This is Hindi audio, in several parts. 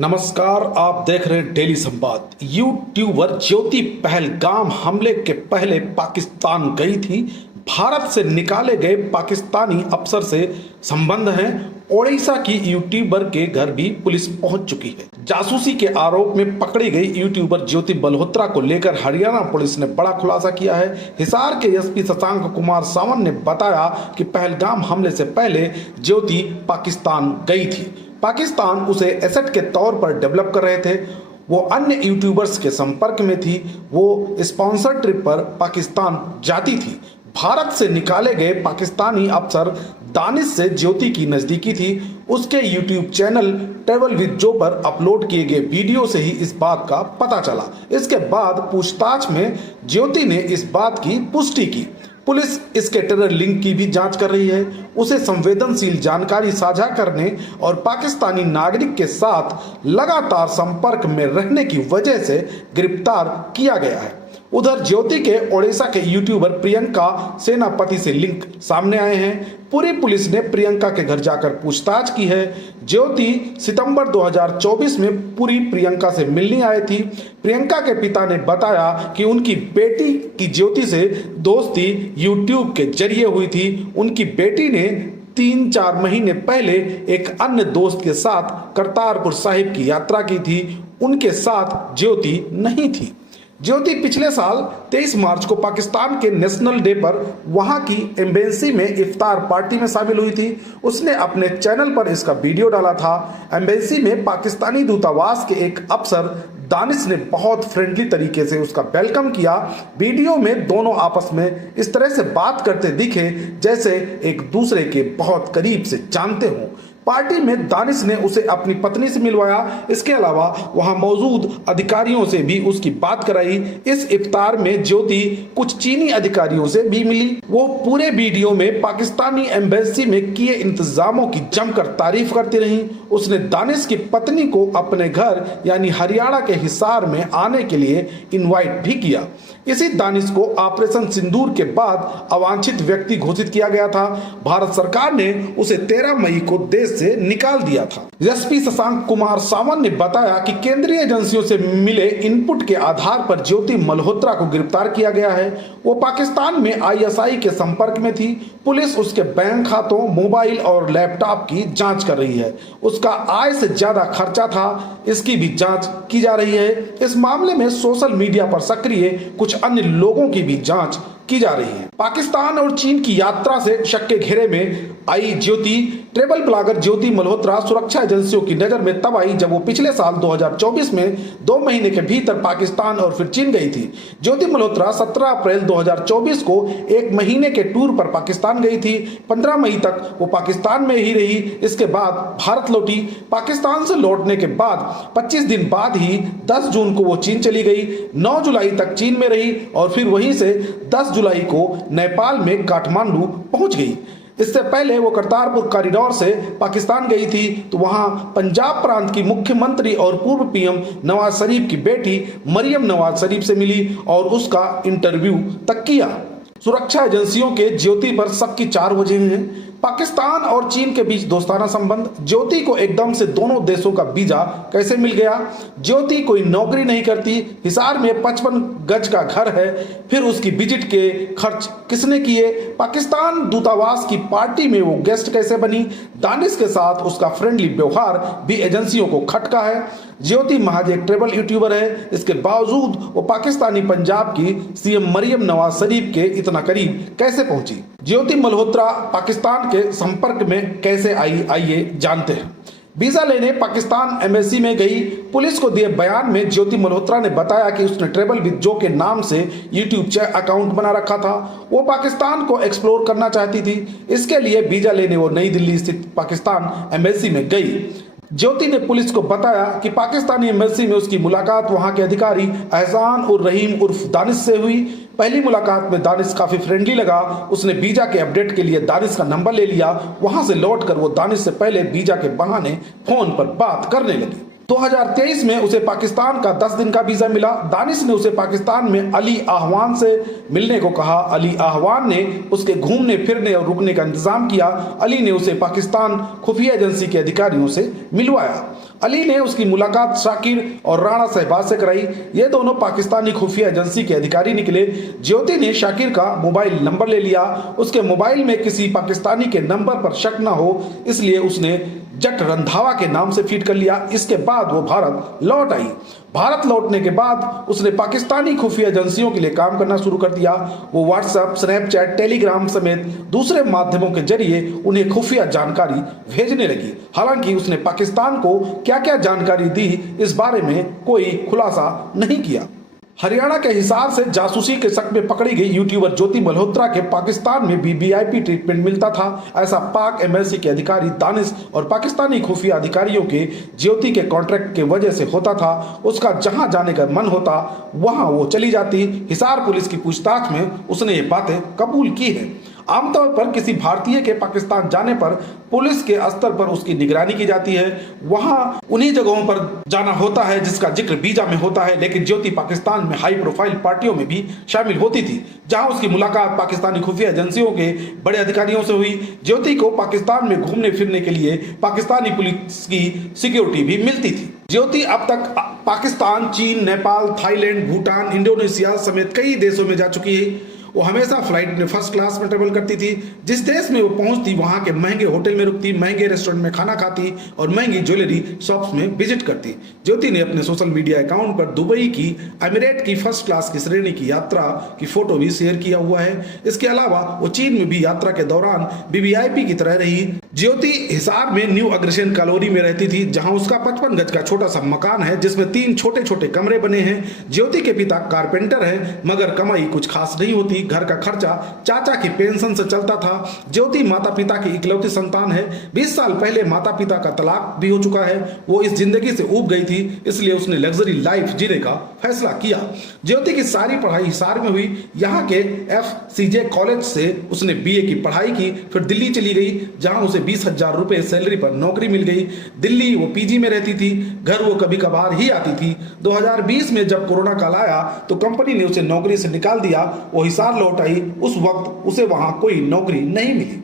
नमस्कार, आप देख रहे हैं डेली संवाद। यूट्यूबर ज्योति पहलगाम हमले के पहले पाकिस्तान गई थी। भारत से निकाले गए पाकिस्तानी अफसर से संबंध हैं। ओडिशा की यूट्यूबर के घर भी पुलिस पहुंच चुकी है। जासूसी के आरोप में पकड़ी गई यूट्यूबर ज्योति मल्होत्रा को लेकर हरियाणा पुलिस ने बड़ा खुलासा किया है। हिसार के एसपी शशांक कुमार सावंत ने बताया कि पहलगाम हमले से पहले ज्योति पाकिस्तान गई थी। पाकिस्तान उसे एसेट के तौर पर डेवलप कर रहे थे। वो अन्य यूट्यूबर्स के संपर्क में थी। वो स्पॉन्सर ट्रिप पर पाकिस्तान जाती थी। भारत से निकाले गए पाकिस्तानी अफसर दानिश से ज्योति की नजदीकी थी। उसके यूट्यूब चैनल ट्रैवल विद जो पर अपलोड किए गए वीडियो से ही इस बात का पता चला। इसके बाद पूछताछ में ज्योति ने इस बात की पुष्टि की। पुलिस इसके टेरर लिंक की भी जांच कर रही है। उसे संवेदनशील जानकारी साझा करने और पाकिस्तानी नागरिक के साथ लगातार संपर्क में रहने की वजह से गिरफ्तार किया गया है। उधर ज्योति के ओडिशा के यूट्यूबर प्रियंका सेनापति से लिंक सामने आए हैं। पूरी पुलिस ने प्रियंका के घर जाकर पूछताछ की है। ज्योति सितंबर 2024 में पूरी प्रियंका से मिलने आए थी। प्रियंका के पिता ने बताया कि उनकी बेटी की ज्योति से दोस्ती यूट्यूब के जरिए हुई थी। उनकी बेटी ने 3-4 महीने पहले एक अन्य दोस्त के साथ करतारपुर साहिब की यात्रा की थी। उनके साथ ज्योति नहीं थी। ज्योति पिछले साल 23 मार्च को पाकिस्तान के नेशनल डे पर वहां की एम्बेसी में इफ्तार पार्टी में शामिल हुई थी। उसने अपने चैनल पर इसका वीडियो डाला था। एम्बेसी में पाकिस्तानी दूतावास के एक अफसर दानिश ने बहुत फ्रेंडली तरीके से उसका वेलकम किया। वीडियो में दोनों आपस में इस तरह से बात करते दिखे जैसे एक दूसरे के बहुत करीब से जानते हों। पार्टी में दानिश ने उसे अपनी पत्नी से मिलवाया। इसके अलावा वहां मौजूद अधिकारियों से भी उसकी बात कराई। इस इफ्तार में ज्योति कुछ चीनी अधिकारियों से भी मिली। वो पूरे वीडियो में पाकिस्तानी एम्बेसी में किए इंतजामों की जमकर तारीफ करती रही। उसने दानिश की पत्नी को अपने घर यानी हरियाणा के हिसार में आने के लिए इनवाइट भी किया। इसी दानिश को ऑपरेशन सिंदूर के बाद अवांछित व्यक्ति घोषित किया गया था। भारत सरकार ने उसे 13 मई को देश से निकाल दिया था। एसपी शशांक कुमार सावंत ने बताया कि केंद्रीय एजेंसियों से मिले इनपुट के आधार पर ज्योति मल्होत्रा को गिरफ्तार किया गया है। वो पाकिस्तान में आईएसआई के संपर्क में थी। पुलिस उसके बैंक खातों, मोबाइल और लैपटॉप की जांच कर रही है। उसका आय से ज्यादा खर्चा था, इसकी भी जांच की जा रही है। इस मामले में सोशल मीडिया पर सक्रिय कुछ अन्य लोगों की भी जांच की जा रही है। पाकिस्तान और चीन की यात्रा से शक के घेरे में आई ज्योति ट्रैवल ब्लॉगर ज्योति मल्होत्रा सुरक्षा एजेंसियों की नजर में तब आई जब वो पिछले साल 2024 में 2 महीने के भीतर पाकिस्तान और फिर चीन गई थी। ज्योति मल्होत्रा 17 अप्रैल 2024 को 1 महीने के टूर पर पाकिस्तान गई थी। 15 मई तक वो पाकिस्तान में ही रही। इसके बाद भारत लौटी। पाकिस्तान से लौटने के बाद 25 दिन बाद ही 10 जून को वो चीन चली गई। 9 जुलाई तक चीन में रही और फिर वहीं से 10 जुलाई को नेपाल में काठमांडू पहुंच गई। इससे पहले वो करतारपुर कॉरिडोर से पाकिस्तान गई थी तो वहां पंजाब प्रांत की मुख्यमंत्री और पूर्व पीएम नवाज शरीफ की बेटी मरियम नवाज शरीफ से मिली और उसका इंटरव्यू तक किया। सुरक्षा एजेंसियों के ज्योति पर शक की 4 वजह हैं। पाकिस्तान और चीन के बीच दोस्ताना संबंध। ज्योति को एकदम से दोनों देशों का वीजा कैसे मिल गया? ज्योति कोई नौकरी नहीं करती। हिसार में 55 गज का घर है। फिर उसकी विजिट के खर्च किसने किए? पाकिस्तान दूतावास की पार्टी में वो गेस्ट कैसे बनी? दानिश के साथ उसका फ्रेंडली व्यवहार भी एजेंसियों को खटका है। ज्योति महज एक ट्रैवल यूट्यूबर है। इसके बावजूद वो पाकिस्तानी पंजाब की सीएम मरियम नवाज शरीफ के इतना करीब कैसे पहुंची? ज्योति मल्होत्रा पाकिस्तान के संपर्क में कैसे आई, आइए जानते हैं। वीजा लेने पाकिस्तान एम्बेसी में गई। पुलिस को दिए बयान में ज्योति मल्होत्रा ने बताया कि उसने ट्रैवल विद जो के नाम से यूट्यूब अकाउंट बना रखा था। वो पाकिस्तान को एक्सप्लोर करना चाहती थी। इसके लिए वीजा लेने वो नई दिल्ली स्थित पाकिस्तान एम्बेसी में गई। ज्योति ने पुलिस को बताया कि पाकिस्तानी एम्बेसी में उसकी मुलाकात वहां के अधिकारी एहसान उर रहीम उर्फ दानिश से हुई। पहली मुलाकात में दानिश काफी फ्रेंडली लगा। उसने वीजा के अपडेट के लिए दानिश का नंबर ले लिया। वहां से लौटकर वो दानिश से पहले वीजा के बहाने फोन पर बात करने लगी। 2023 में उसे पाकिस्तान का 10 दिन का वीजा मिला। दानिश ने उसे पाकिस्तान में अली आहवान से मिलने को कहा। अली आहवान ने उसके घूमने फिरने और रुकने का इंतजाम किया। अली ने उसे पाकिस्तान खुफिया एजेंसी के अधिकारियों से मिलवाया। अली ने उसकी मुलाकात शाकिर और राणा शहबाज से कराई। ये दोनों पाकिस्तानी खुफिया एजेंसी के अधिकारी निकले। ज्योति ने शाकिर का मोबाइल नंबर ले लिया। उसके मोबाइल में किसी पाकिस्तानी के नंबर पर शक न हो, इसलिए उसने जट रंधावा के नाम से फीड कर लिया। इसके बाद वो भारत लौट आई। भारत लौटने के बाद उसने पाकिस्तानी खुफिया एजेंसियों के लिए काम करना शुरू कर दिया। वो व्हाट्सएप, स्नैपचैट, टेलीग्राम समेत दूसरे माध्यमों के जरिए उन्हें खुफिया जानकारी भेजने लगी। हालांकि उसने पाकिस्तान को क्या क्या जानकारी दी, इस बारे में कोई खुलासा नहीं किया। हरियाणा के हिसार से जासूसी के शक में पकड़ी गई यूट्यूबर ज्योति मल्होत्रा के पाकिस्तान में भी वीआईपी ट्रीटमेंट मिलता था। ऐसा पाक एम्बेसी के अधिकारी दानिश और पाकिस्तानी खुफिया अधिकारियों के ज्योति के कॉन्ट्रैक्ट के वजह से होता था। उसका जहां जाने का मन होता वहां वो चली जाती। हिसार पुलिस की पूछताछ में उसने ये बातें कबूल की है। आमतौर पर किसी भारतीय के पाकिस्तान जाने पर पुलिस के स्तर पर उसकी निगरानी की जाती है। वहां उन्हीं जगहों पर जाना होता है जिसका जिक्र वीजा में होता है। लेकिन ज्योति पाकिस्तान में हाई प्रोफाइल पार्टियों में भी शामिल होती थी, जहां उसकी मुलाकात पाकिस्तानी खुफिया एजेंसियों के बड़े अधिकारियों से हुई। ज्योति को पाकिस्तान में घूमने फिरने के लिए पाकिस्तानी पुलिस की सिक्योरिटी भी मिलती थी। ज्योति अब तक पाकिस्तान, चीन, नेपाल, थाईलैंड, भूटान, इंडोनेशिया समेत कई देशों में जा चुकी है। वो हमेशा फ्लाइट में फर्स्ट क्लास में ट्रेवल करती थी। जिस देश में वो पहुंचती वहां के महंगे होटल में रुकती, महंगे रेस्टोरेंट में खाना खाती और महंगी ज्वेलरी शॉप्स में विजिट करती। ज्योति ने अपने सोशल मीडिया अकाउंट पर दुबई की एमिरेट की फर्स्ट क्लास की श्रेणी की यात्रा की फोटो भी शेयर किया हुआ है। इसके अलावा वो चीन में भी यात्रा के दौरान वीवीआईपी की तरह रही। ज्योति हिसार में न्यू अग्रसेन कॉलोनी में रहती थी, जहां उसका 55 गज का छोटा सा मकान है जिसमें 3 छोटे छोटे कमरे बने हैं। ज्योति के पिता कारपेंटर हैं, मगर कमाई कुछ खास नहीं होती। घर का खर्चा चाचा की पेंशन से चलता था। ज्योति माता पिता की इकलौती संतान है। 20 साल पहले माता पिता का तलाक भी हो चुका है। वो इस जिंदगी से ऊब गई थी, इसलिए उसने लग्जरी लाइफ जीने का फैसला किया। ज्योति की सारी पढ़ाई हिसार में हुई। यहाँ के FCJ कॉलेज से उसने BA की पढ़ाई की। फिर दिल्ली चली गई, जहां उसे 20,000 रुपए सैलरी पर नौकरी मिल गई। दिल्ली वो PG में रहती थी। घर वो कभी कभार ही आती थी। 2020 में जब कोरोना काल आया तो कंपनी ने उसे नौकरी से निकाल दिया। वो हिसार लौट आई। उस वक्त उसे वहां कोई नौकरी नहीं मिली।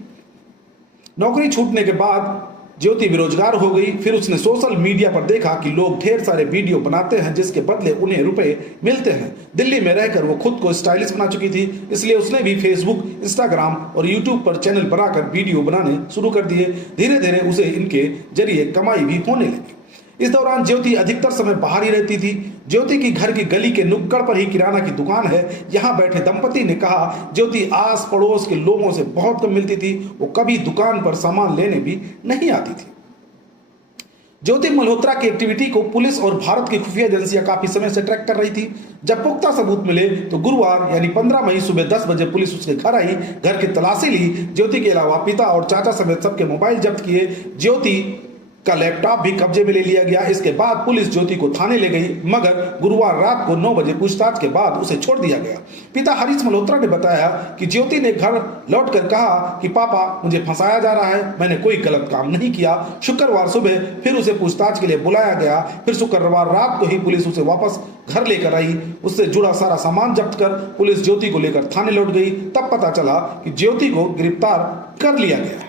नौकरी छूटने के बाद ज्योति बेरोजगार हो गई। फिर उसने सोशल मीडिया पर देखा कि लोग ढेर सारे वीडियो बनाते हैं जिसके बदले उन्हें रुपए मिलते हैं। दिल्ली में रहकर वो खुद को स्टाइलिश बना चुकी थी, इसलिए उसने भी फेसबुक, इंस्टाग्राम और यूट्यूब पर चैनल बनाकर वीडियो बनाने शुरू कर दिए। धीरे धीरे उसे इनके जरिए कमाई भी होने लगी। इस दौरान ज्योति अधिकतर समय बाहर ही रहती थी। ज्योति की घर की गली के नुक्कड़ पर ही किराना की दुकान है। यहाँ बैठे दंपति ने कहा ज्योति आस पड़ोस के लोगों से बहुत कम मिलती थी। वो कभी दुकान पर सामान लेने भी नहीं आती थी। ज्योति मल्होत्रा की एक्टिविटी को पुलिस और भारत की खुफिया एजेंसियां काफी समय से ट्रैक कर रही थी। जब पुख्ता सबूत मिले तो गुरुवार यानी 15 मई सुबह 10 बजे पुलिस उसके घर आई। घर की तलाशी ली। ज्योति के अलावा पिता और चाचा समेत सबके मोबाइल जब्त किए। ज्योति का लैपटॉप भी कब्जे में ले लिया गया। इसके बाद पुलिस ज्योति को थाने ले गई, मगर गुरुवार रात को 9 बजे पूछताछ के बाद उसे छोड़ दिया गया। पिता हरीश मल्होत्रा ने बताया कि ज्योति ने घर लौटकर कहा कि पापा मुझे फंसाया जा रहा है, मैंने कोई गलत काम नहीं किया। शुक्रवार सुबह फिर उसे पूछताछ के लिए बुलाया गया। फिर शुक्रवार रात को ही पुलिस उसे वापस घर लेकर आई। उससे जुड़ा सारा सामान जब्त कर पुलिस ज्योति को लेकर थाने लौट गई। तब पता चला कि ज्योति को गिरफ्तार कर लिया गया।